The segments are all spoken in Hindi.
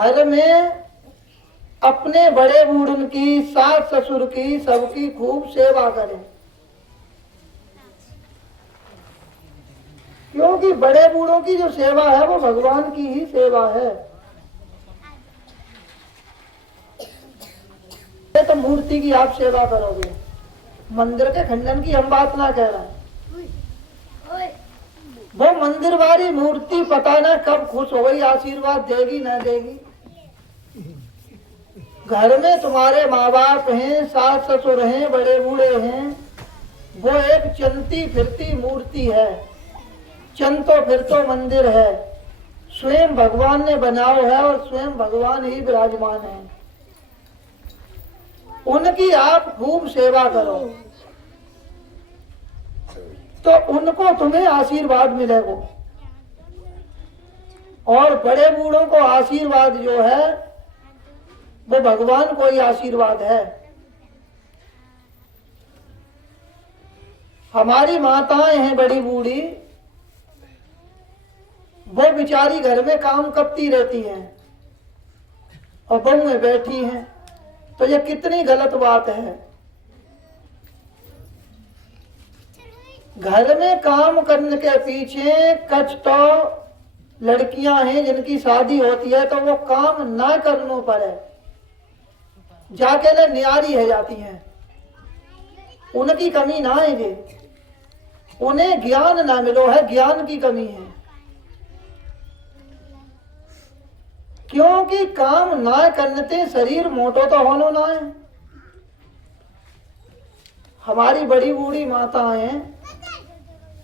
घर में अपने बड़े बूढ़न की, सास ससुर की, सबकी खूब सेवा करें। क्योंकि बड़े बूढ़ों की जो सेवा है वो भगवान की ही सेवा है। तो मूर्ति की आप सेवा करोगे, मंदिर के खंडन की हम बात ना कह रहे हैं। वो मंदिर वाली मूर्ति पता ना कब खुश हो गई, आशीर्वाद देगी ना देगी। घर में तुम्हारे माँ बाप हैं, सास ससुर हैं, बड़े बूढ़े हैं, वो एक चलती फिरती मूर्ति है, चलतो फिरतो मंदिर है। स्वयं भगवान ने बनाओ है और स्वयं भगवान ही विराजमान है। उनकी आप खूब सेवा करो तो उनको तुम्हें आशीर्वाद मिलेगा। और बड़े बूढ़ों को आशीर्वाद जो है वो भगवान को ही आशीर्वाद है। हमारी माताएं हैं बड़ी बूढ़ी, वो बेचारी घर में काम करती रहती हैं और बहुएं बैठी हैं, तो ये कितनी गलत बात है। घर में काम करने के पीछे कुछ तो लड़कियां हैं जिनकी शादी होती है तो वो काम ना करने पर है जाके ना न्यारी है जाती हैं। उनकी कमी ना है ये, उन्हें ज्ञान ना मिलो है, ज्ञान की कमी है। क्योंकि काम ना करने शरीर मोटो तो होनो ना है। हमारी बड़ी बूढ़ी माताएं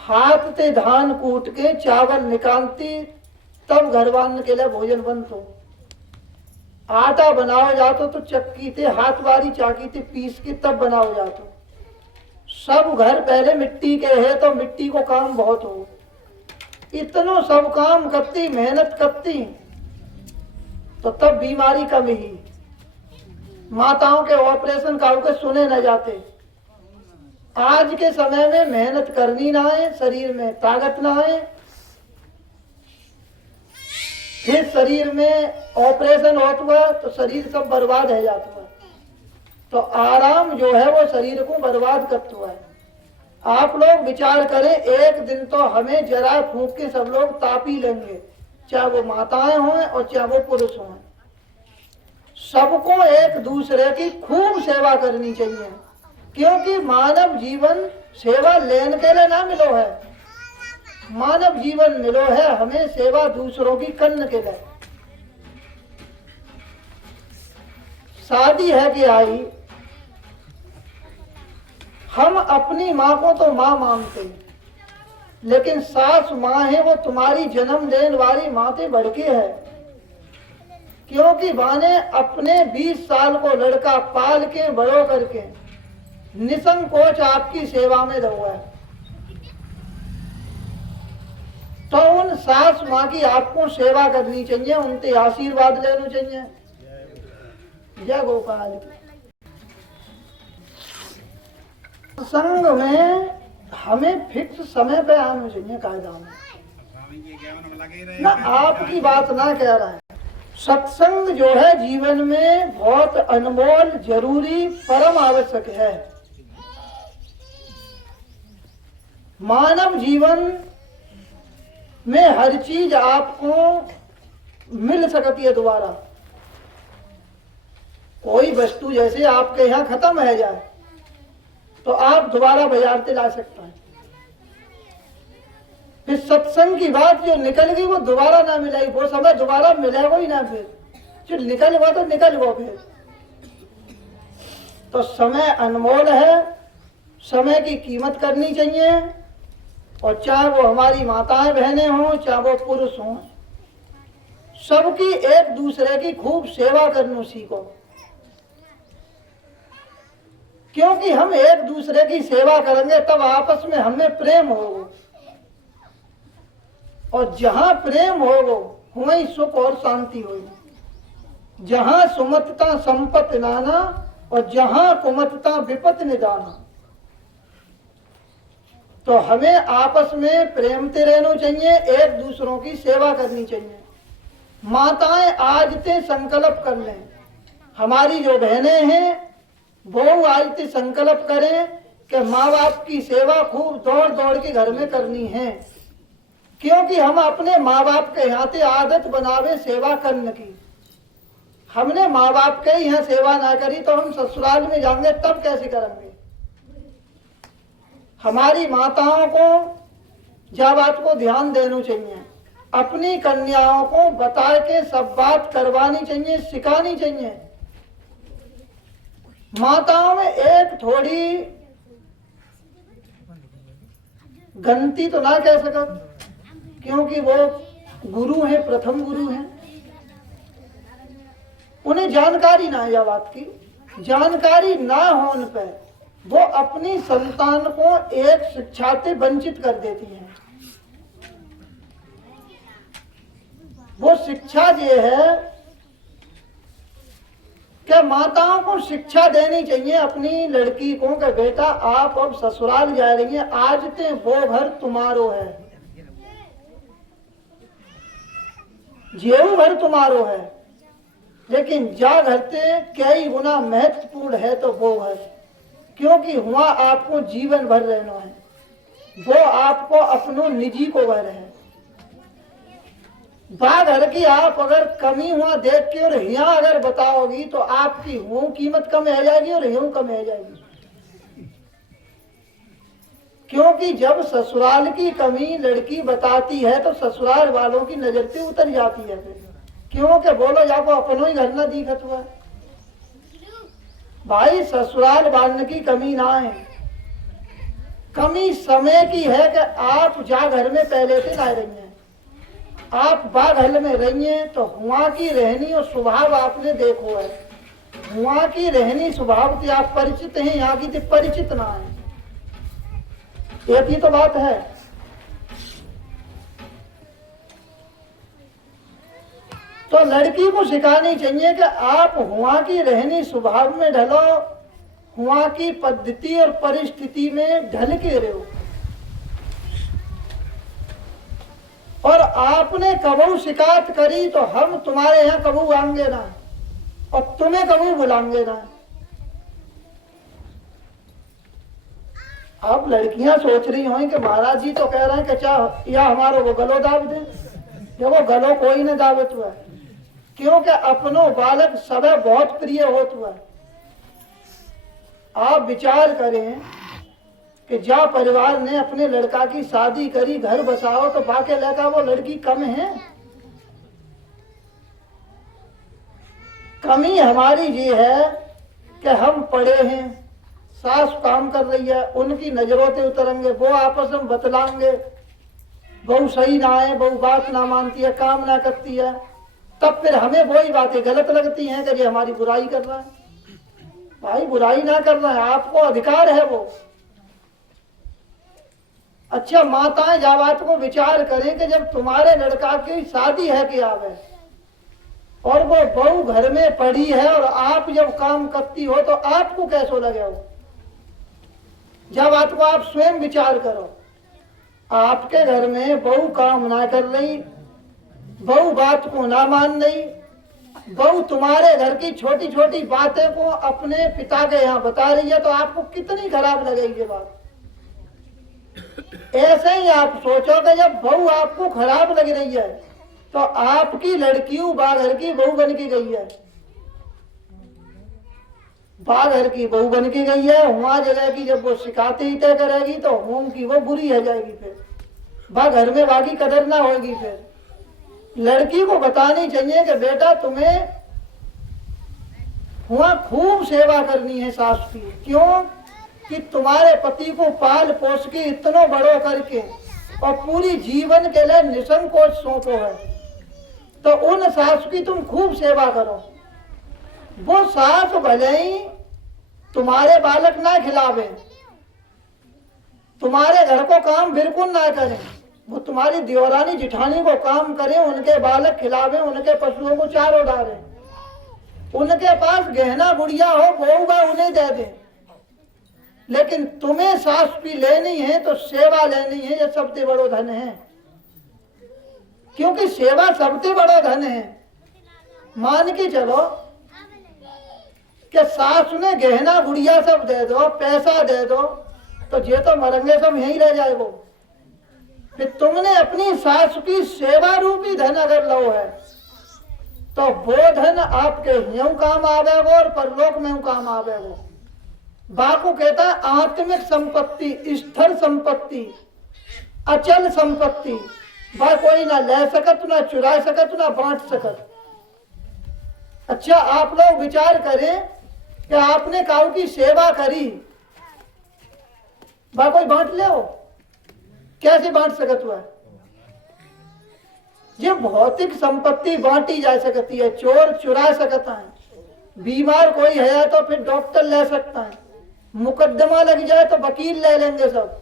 हाथ से धान कूट के चावल निकालती, तब घर वाले के लिए भोजन बनतो। आटा बनाओ जातो तो चक्की थे, हाथ वाली चाकी थे पीस के तब बनाओ जातो। सब घर पहले मिट्टी के है तो मिट्टी को काम बहुत हो, इतनो सब काम करती, मेहनत करती, तो तब बीमारी कम ही। माताओं के ऑपरेशन काउ के सुने न जाते। आज के समय में मेहनत करनी ना है, शरीर में ताकत ना है, फिर शरीर में ऑपरेशन होता हुआ तो शरीर सब बर्बाद है जाता है। तो आराम जो है वो शरीर को बर्बाद करता है। आप लोग विचार करें, एक दिन तो हमें जरा फूंक के सब लोग तापी लेंगे, चाहे वो माताएं हों और चाहे वो पुरुष हों। सबको एक दूसरे की खूब सेवा करनी चाहिए, क्योंकि मानव जीवन सेवा लेने के लिए ना मिलो है। मानव जीवन मिलो है हमें सेवा दूसरों की करने के लिए। शादी है कि आई, हम अपनी माँ को तो माँ मानते हैं, लेकिन सास माँ है वो तुम्हारी जन्म देने वाली माँ से बढ़ के है। क्योंकि माने अपने 20 साल को लड़का पाल के बड़ो करके निसंकोच आपकी सेवा में रहुआ है। तो उन सास माँ की आपको सेवा करनी चाहिए, उनसे आशीर्वाद लेना चाहिए। जय गोपाल। संग में हमें फिक्स समय पे आना चाहिए कायदा में ना, आपकी बात ना कह रहा है। सत्संग जो है जीवन में बहुत अनमोल, जरूरी, परम आवश्यक है। मानव जीवन में हर चीज आपको मिल सकती है दोबारा। कोई वस्तु जैसे आपके यहाँ खत्म है जाए तो आप दोबारा बाजार से ला सकते हैं। फिर सत्संग की बात जो निकल गई वो दोबारा ना मिलेगी, वो समय दोबारा मिलेगा ही ना। फिर जो निकल हुआ तो निकल हुआ। फिर तो समय अनमोल है, समय की कीमत करनी चाहिए। और चाहे वो हमारी माताएं बहनें हों, चाहे वो पुरुष हों, सबकी एक दूसरे की खूब सेवा करना सीखो। क्योंकि हम एक दूसरे की सेवा करेंगे तब आपस में हमें प्रेम होगा, और जहां प्रेम होगा वहीं सुख और शांति होगी। जहां सुमतता संपत्ति नाना और जहां कुमतता विपत्ति निदाना। तो हमें आपस में प्रेम से रहना चाहिए, एक दूसरों की सेवा करनी चाहिए। माताएं आज ते संकल्प कर लें, हमारी जो बहनें हैं वो आज ते संकल्प करें कि माँ बाप की सेवा खूब दौड़ दौड़ के घर में करनी है, क्योंकि हम अपने माँ बाप के यहाँ ते आदत बनावे सेवा करने की। हमने माँ बाप के यहाँ सेवा ना करी तो हम ससुराल में जाएंगे तब कैसे करेंगे। हमारी माताओं को यह बात को ध्यान देना चाहिए, अपनी कन्याओं को बता के सब बात करवानी चाहिए, सिखानी चाहिए। माताओं में एक थोड़ी गलती तो ना कह सकत, क्योंकि वो गुरु है, प्रथम गुरु है, उन्हें जानकारी ना है। यह बात की जानकारी ना होने पर वो अपनी संतान को एक शिक्षा से वंचित कर देती हैं। वो शिक्षा ये है कि माताओं को शिक्षा देनी चाहिए अपनी लड़की को कि बेटा आप अब ससुराल जा रही हैं, आज ते वो घर तुम्हारो है, जेऊ घर तुम्हारो है, लेकिन जा घर से कई गुना महत्वपूर्ण है तो वो है, क्योंकि वहां आपको जीवन भर रहना है, वो आपको अपनो निजी को घर है। बा घर की आप अगर कमी हुआ देख के और यहाँ अगर बताओगी तो आपकी वो कीमत कम रह जाएगी और यूं कम रह जाएगी। क्योंकि जब ससुराल की कमी लड़की बताती है तो ससुराल वालों की नजर पे उतर जाती है, फिर क्योंकि बोलो जाको अपनो ही घर न दिखत हुआ। भाई ससुराल वालों की कमी ना है, कमी समय की है कि आप जा घर में पहले से ला रही हैं, आप बाग हल में रहिए तो वहां की रहनी और स्वभाव आपने देखो है, वहां की रहनी स्वभाव से आप परिचित हैं, यहाँ की तो परिचित ना है। एक ही तो बात है। तो लड़की को सिखानी चाहिए कि आप वहां की रहनी स्वभाव में ढलो, वहां की पद्धति और परिस्थिति में ढल के रहो। और आपने कबू शिकायत करी तो हम तुम्हारे यहाँ कबू आएंगे ना और तुम्हें कबू बुलाएंगे ना। अब लड़कियां सोच रही हों कि महाराज जी तो कह रहे हैं कि चाह या हमारा वो गलो दाब दे, जब वो गलो कोई न दावत हुआ, क्योंकि अपनो बालक सब बहुत प्रिय होत हुआ। आप विचार करें कि जा परिवार ने अपने लड़का की शादी करी, घर बसाओ, तो बाकी लड़का वो लड़की कम है। कमी हमारी ये है कि हम पढ़े हैं, सास काम कर रही है, उनकी नजरों से उतरेंगे, वो आपस में बतलाएंगे, बहू सही ना है, बहू बात ना मानती है, काम ना करती है, तब फिर हमें वही बातें गलत लगती हैं कि ये हमारी बुराई कर रहा है। भाई बुराई ना करना है, आपको अधिकार है वो। अच्छा माताएं जा बात को विचार करें कि जब तुम्हारे लड़का की शादी है कि आवे और वो बहू घर में पड़ी है और आप जब काम करती हो तो आपको कैसो लगे हो। जब बात को आप स्वयं विचार करो, आपके घर में बहू काम ना कर रही, बहू बात को ना मान रही, बहू तुम्हारे घर की छोटी छोटी बातें को अपने पिता के यहाँ बता रही है, तो आपको कितनी खराब लगेगी ये बात। ऐसे ही आप सोचो कि जब बहू आपको खराब लग रही है तो आपकी लड़की बाघर की बहू बन के गई है, बाघर की बहू बन के गई है, वहां जगह की जब वो शिकायतें ही तय करेगी तो होम की वो बुरी हो जाएगी, फिर बाघर में बाकी कदर ना होगी। फिर लड़की को बतानी चाहिए कि बेटा तुम्हें वहां खूब सेवा करनी है सास की, क्यों कि तुम्हारे पति को पाल पोस के इतना बड़ो करके और पूरी जीवन के लिए निसंकोच सौंपो है, तो उन सास की तुम खूब सेवा करो। वो सास भले ही तुम्हारे बालक ना खिलावे, तुम्हारे घर को काम बिल्कुल ना करें, वो तुम्हारी देवरानी जिठानी को काम करें, उनके बालक खिलावे, उनके पशुओं को चारों डाले, उनके पास गहना गुड़िया हो वो उन्हें दे दें, लेकिन तुम्हें सास भी लेनी है तो सेवा लेनी है, ये सबसे बड़ो धन है। क्योंकि सेवा सबसे बड़ा धन है। मान के चलो कि सास ने गहना गुड़िया सब दे दो, पैसा दे दो, तो ये तो मरेंगे सब यहीं रह जाएगो। फिर तुमने अपनी सास की सेवा रूपी धन अगर लो है तो वो धन आपके यूं काम आवेगो और परलोक में यूं काम आवेगो। बापू कहता आत्मिक संपत्ति, स्थिर संपत्ति, अचल संपत्ति वह कोई ना ले सकत, ना चुरा सकत, ना बांट सकत। अच्छा, आप लोग विचार करें कि आपने काऊ की सेवा करी, वह कोई बांट ले हो? कैसे बांट सकत हुआ? ये भौतिक संपत्ति बांटी जा सकती है, चोर चुरा सकता है, बीमार कोई है तो फिर डॉक्टर ले सकता है, मुकदमा लग जाए तो वकील ले लेंगे सब।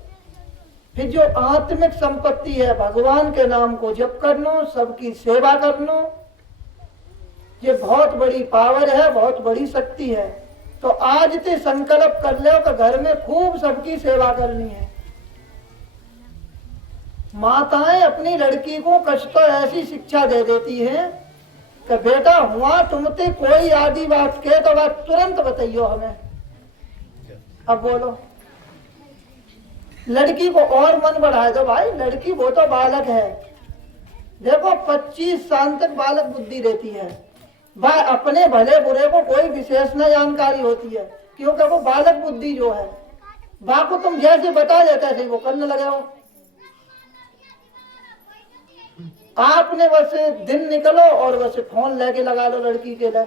फिर जो आत्मिक संपत्ति है, भगवान के नाम को जप करनो, सबकी सेवा करनो, ये बहुत बड़ी पावर है, बहुत बड़ी शक्ति है। तो आज से संकल्प कर लो कि घर में खूब सबकी सेवा करनी है। माताएं अपनी लड़की को कष्ट तो ऐसी शिक्षा दे देती हैं कि बेटा हुआ तुमसे कोई आदि बात के तो बात तुरंत बताइयो हमें। अब बोलो, लड़की को और मन बढ़ाए दो भाई, लड़की वो तो बालक है। देखो 25 साल तक बालक बुद्धि रहती है, वह अपने भले बुरे को कोई विशेष न जानकारी होती है, क्योंकि वो बालक बुद्धि जो है वह को तुम जैसे बता देते थे वो करने लगे हो। आपने बस दिन निकलो और बस फोन लेके लगा लो लड़की के लिए।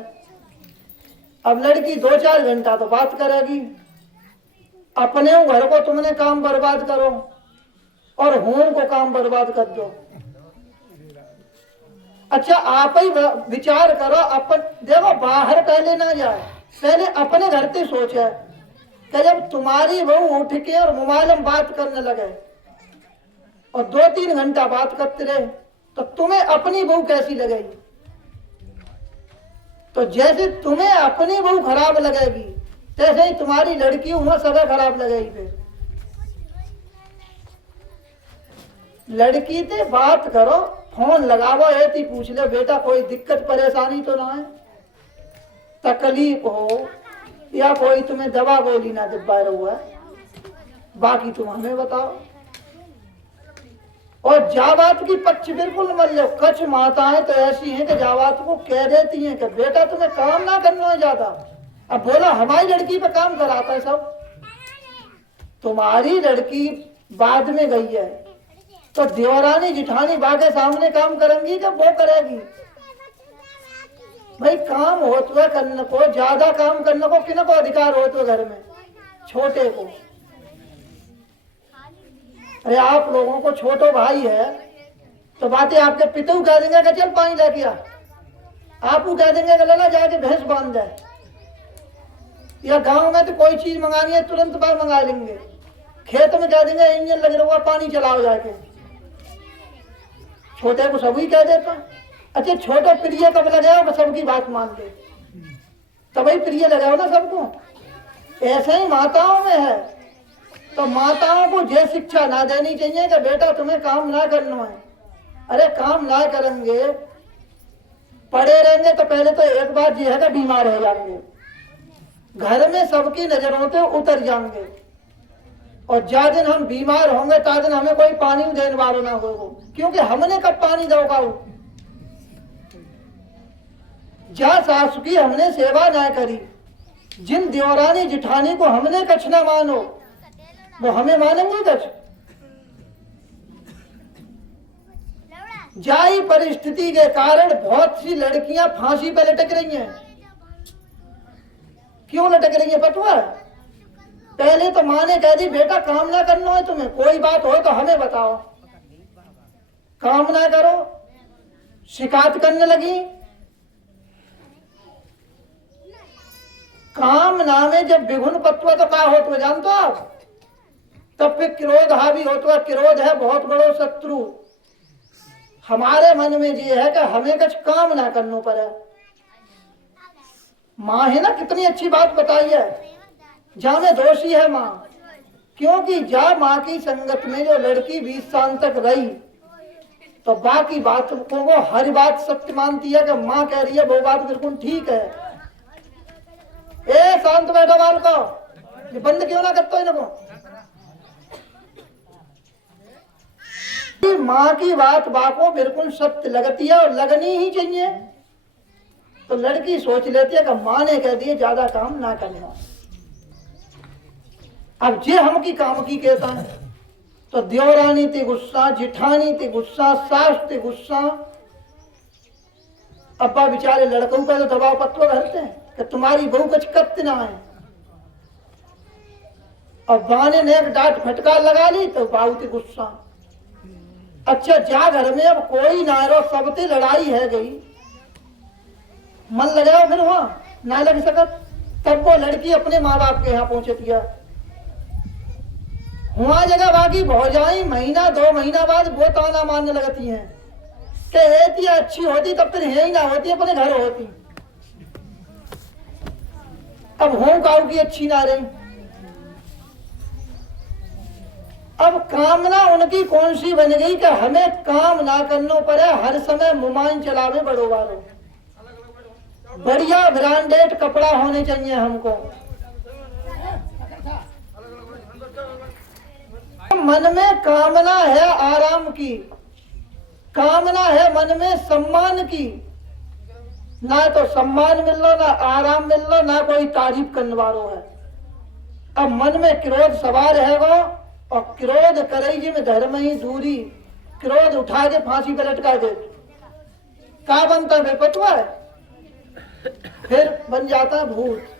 अब लड़की 2-4 घंटा तो बात करेगी, अपने घर को तुमने काम बर्बाद करो और होम को काम बर्बाद कर दो। अच्छा, आप ही विचार करो, अपन देखो बाहर पहले ना जाए, पहले अपने घर से सोचे कि जब तुम्हारी बहू उठ के और मोबाइल में बात करने लगे और 2-3 घंटा बात करते रहे तो तुम्हें अपनी बहू कैसी लगेगी? तो जैसे तुम्हें अपनी बहू खराब लगेगी तैसे ही तुम्हारी लड़की वहां सदा खराब लगेगी। फिर लड़की से बात करो, फोन लगावो, ऐसी पूछ ले बेटा कोई दिक्कत परेशानी तो ना है, तकलीफ हो या कोई तुम्हें दवा गोली ना दिब्बा हुआ है, बाकी तुम हमें बताओ। और जावात की पक्ष बिल्कुल मत लो। कछ माताएं तो ऐसी हैं कि जावात को कह देती हैं कि बेटा तुम्हें काम ना करना है ज्यादा। अब बोला हमारी लड़की पे काम कराता है सब, तुम्हारी लड़की बाद में गई है तो देवरानी जिठानी बाके सामने काम करेंगी कि वो करेगी? भाई काम होता है करने को, ज्यादा काम करने को किन को अधिकार होता है घर में? छोटे को। अरे आप लोगों को छोटो भाई है तो बातें आपके पिता कह देंगे कि चल पानी लेके आ, आप कह देंगे कि लला जाके भैंस बांध जाए, या गांव में तो कोई चीज मंगानी है तुरंत बार मंगा लेंगे, खेत में कह देंगे इंजन लग रहा पानी चलाओ जाके। छोटे को सभी कह देता। अच्छा, छोटे प्रिय कब लगाओ? सबकी बात मान के तभी प्रिय लगाओ ना सबको। ऐसे ही माताओं में है। तो माताओं को ये शिक्षा ना देनी चाहिए कि बेटा तुम्हें काम ना करना है। अरे काम ना करेंगे, पड़े रहेंगे तो पहले तो एक बार ये है कि बीमार हो जाएंगे, घर में सबकी नजरों से उतर जाएंगे, और जा दिन हम बीमार होंगे ता दिन हमें कोई पानी देने वालों ना होगा, क्योंकि हमने कब पानी दोगा। जा सासु की हमने सेवा ना करी, जिन देवरानी जिठानी को हमने कछ ना मानो वो हमें मानेंगे कछ? जाई परिस्थिति के कारण बहुत सी लड़कियां फांसी पर लटक रही हैं। क्यों लटक रही है पटुआ? पहले तो माँ ने कह दी बेटा काम ना करना है तुम्हें, कोई बात हो तो हमें बताओ, काम ना करो, शिकायत करने लगी। काम नामे जब विघुन पत्वा तो क्या हो तो जानते हो आप? तब फिर क्रोध हावी होता है। क्रोध है बहुत बड़ो शत्रु। हमारे मन में ये है कि हमें कुछ काम ना करना पड़े। माँ है ना, कितनी अच्छी बात बताई है, जहाँ में दोषी है माँ, क्योंकि जा माँ की संगत में जो लड़की 20 साल तक रही तो बाकी बात को वो हर बात सत्य मानती है कि माँ कह रही है वो बात बिल्कुल ठीक है। ए शांत बैठो बालको, ये बंद क्यों ना करते हो इनको। माँ की बात बाको बिल्कुल सत्य लगती है और लगनी ही चाहिए। तो लड़की सोच लेती है कि माँ ने कह दिए ज्यादा काम ना करना। अब जे हम की काम की कहता है तो देवरानी ते गुस्सा, जिठानी ते गुस्सा, सास ते गुस्सा। अब्बा बेचारे लड़कों का तो दबाव पत्तो करते हैं कि तुम्हारी बहू कुछ करते ना है। और बाने ने एक डांट फटकार लगा ली तो बाबू ते गुस्सा। अच्छा जा घर में अब कोई ना रो, सबते लड़ाई है गई, मन लगाओ फिर वहां ना लग सकत। तब वो लड़की अपने माँ बाप के यहाँ पहुंचती है। वहां जगह बाकी भौजाई महीना 2 महीना बाद वो ताना मारने लगती हैं कि हेती अच्छी होती तब फिर है ही ना होती, अपने घर होती। अब हूं काऊ की अच्छी ना रही। अब कामना उनकी कौन सी बन गई कि हमें काम ना करना पड़े, हर समय मोबाइल चलावे बड़ो बारो, बढ़िया ब्रांडेड कपड़ा होने चाहिए हमको। मन में कामना है आराम की, कामना है मन में सम्मान की। ना तो सम्मान मिल लो, ना आराम मिल लो, ना कोई तारीफ करने वालों है। अब मन में क्रोध सवार है वो, और क्रोध करे जी में धर्म ही दूरी। क्रोध उठा के फांसी पे लटका दे, क्या बनता है बेपतवा है, फिर बन जाता भूत।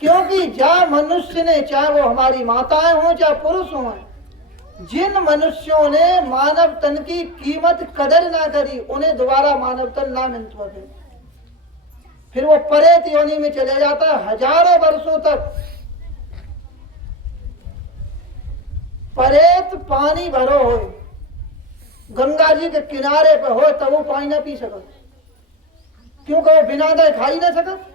क्योंकि जहाँ मनुष्य ने, चाहे वो हमारी माताएं हों चाहे पुरुष हों, जिन मनुष्यों ने मानव तन की कीमत कदर ना करी उन्हें दोबारा मानव तन ना मिलता है। फिर वो परेत योनि में चले जाता है हजारों वर्षों तक। परेत पानी भरो हो, गंगा जी के किनारे पे हो तब वो पानी ना पी सकत, क्योंकि वो बिना दे खा ही ना सकत।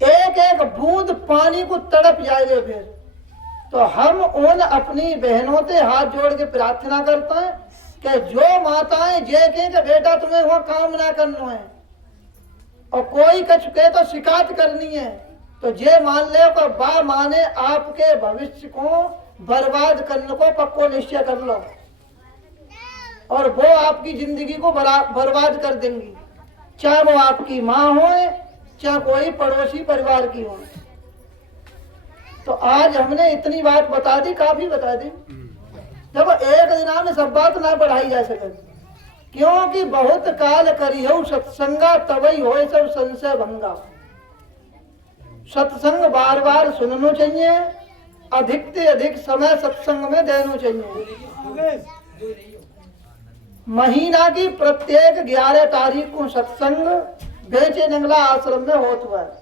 एक एक बूंद पानी को तड़प जाएगा। फिर तो हम उन अपनी बहनों से हाथ जोड़ के प्रार्थना करते हैं कि जो माताएं जे कहें कि बेटा तुम्हें वो काम ना करना है, और कोई कछ कहे तो शिकायत करनी है, तो जे मान ले तो बा माने आपके भविष्य को बर्बाद करने को पक्को निश्चय कर लो, और वो आपकी जिंदगी को बर्बाद कर देंगी, चाहे वो आपकी माँ हो चाहे कोई पड़ोसी परिवार की हो। तो आज हमने इतनी बात बता दी, काफी बता दी। जब एक दिना में सब बात ना बढ़ाई जा सके, क्योंकि बहुत काल करियो सत्संगा तवई हो सब संशय भंगा। सत्संग बार बार सुनना चाहिए, अधिक से अधिक समय सत्संग में देना चाहिए। महीना की प्रत्येक 11 तारीख को सत्संग बेचे नंगला आश्रम में होता है।